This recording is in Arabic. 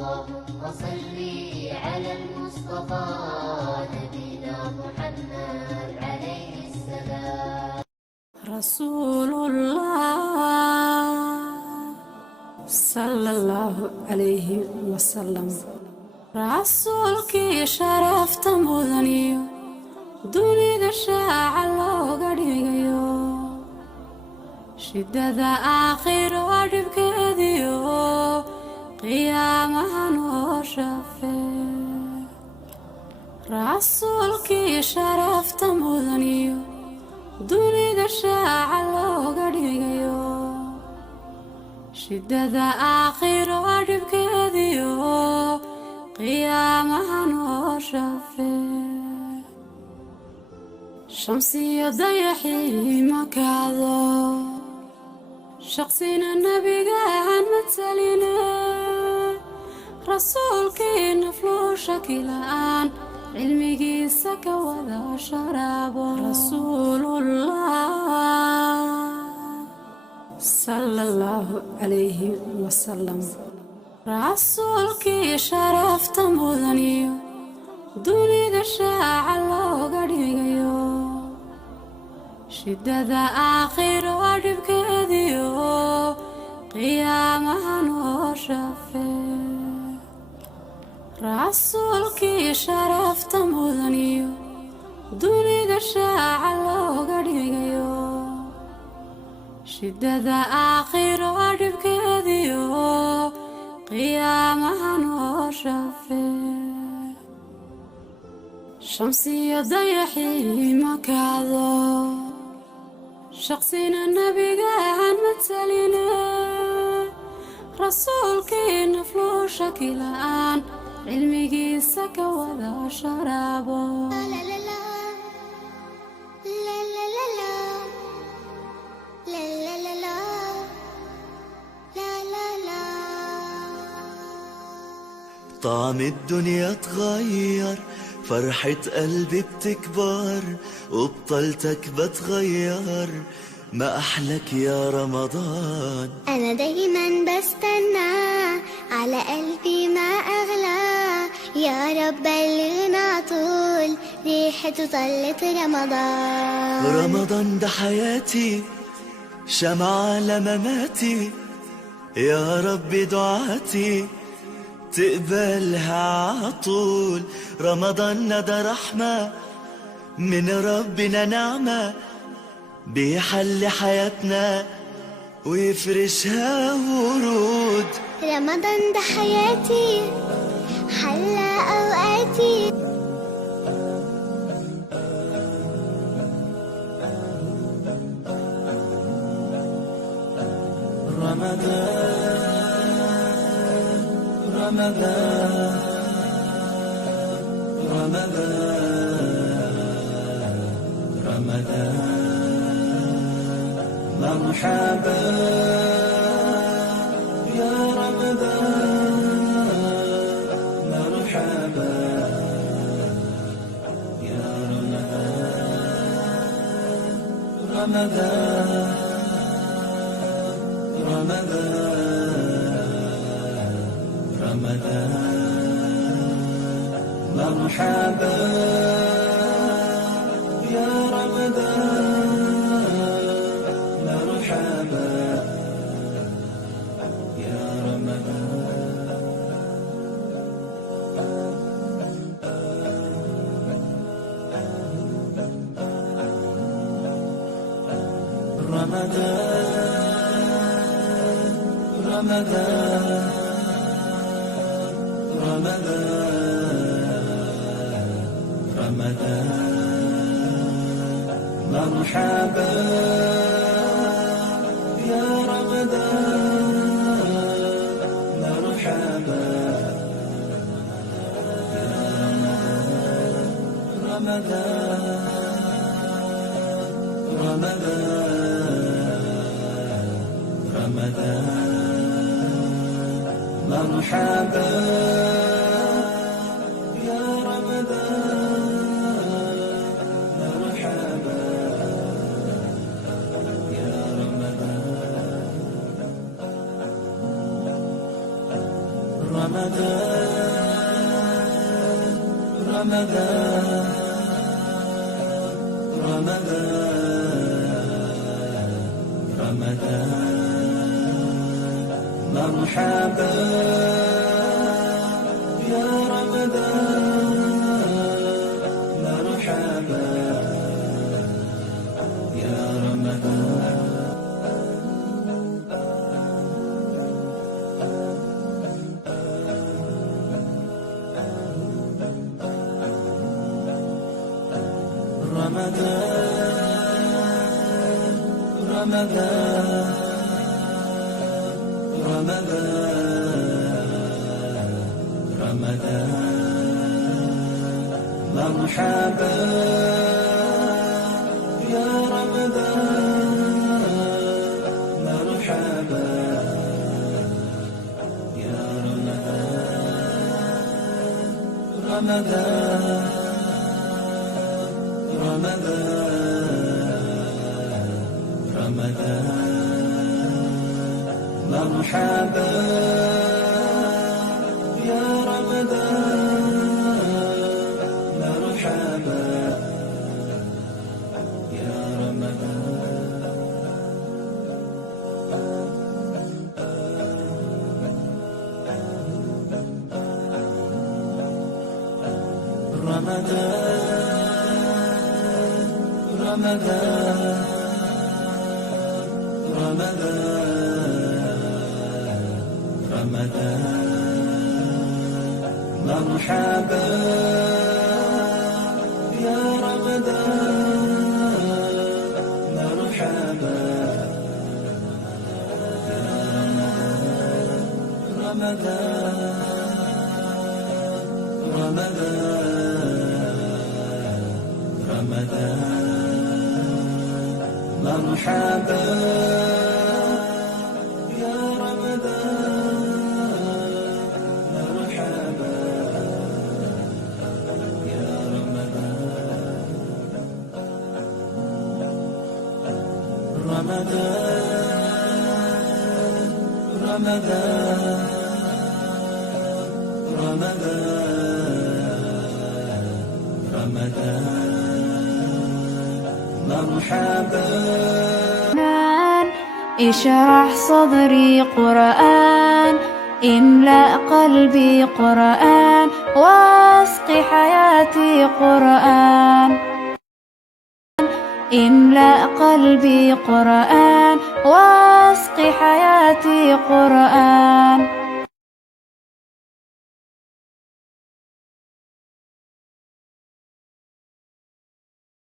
اللهم صل على المصطفى نبينا محمد عليه السلام. رسول الله صلى الله عليه وسلم rasuulkii sharafta mudaniyo dunida shaaca looga dhigayo shidada aakhiro dhibkeediyo qiyaamaha noo shafee rasuulkii sharafta mudaniyo dunida shaaca looga dhigayo shidada aakhiro dhibkeediyo qiyaamaha noo shafee shamsiyo dayaxii makaado shaqsina nabigaan mataline rasuulkii nafluu shaki la'aan cilmigiisa ka wada sharaabo rasuulullah sala allahu calayhi wasalam rasuulkii sharafta mudaniyo dunida shaaca looga dhigayo shidada aakhiro dhibkeediyo qiyaamaha noo shafee rasuulkii sharafta mudaniyo dunida shaaca looga dhigayo shidada aakhiro dhibkeediyo qiyaamaha noo shafee shamsiyo dayaxii makaado shaqsina nabigaan mataline rasuulkii nafluu shaki la'aan cilmigiisa ka wada sharaabo طعم الدنيا اتغير فرحة قلبي بتكبر وبطلتك بتغير ما أحلك يا رمضان أنا دايما بستنى على قلبي ما أغلى يا رب بلغنا طول ريحته طلت رمضان رمضان ده حياتي شمعة لمماتي يا رب دعاتي تقبلها عطول رمضان ده رحمة من ربنا نعمة بيحل حياتنا ويفرشها ورود رمضان ده حياتي حلى أوقاتي مرحبا يا رمضان مرحبا يا رمضان مرحبا يا رمضان مرحبا يا مرحبا يا رمضان مرحبا يا رمضان مرحبا يا رمضان مرحبا مرحبا يا رمضان مرحبا يا رمضان رمضان مرحبا يا رمضان مرحبا يا رمضان مرحبا يا رمضان مرحبا يا مرحبا يا رمضان مرحبا يا رمضان مرحبا يا مرحبا اشرح صدري قرآن املأ قلبي قرآن واسق حياتي قرآن املأ قلبي قرآن واسق حياتي قرآن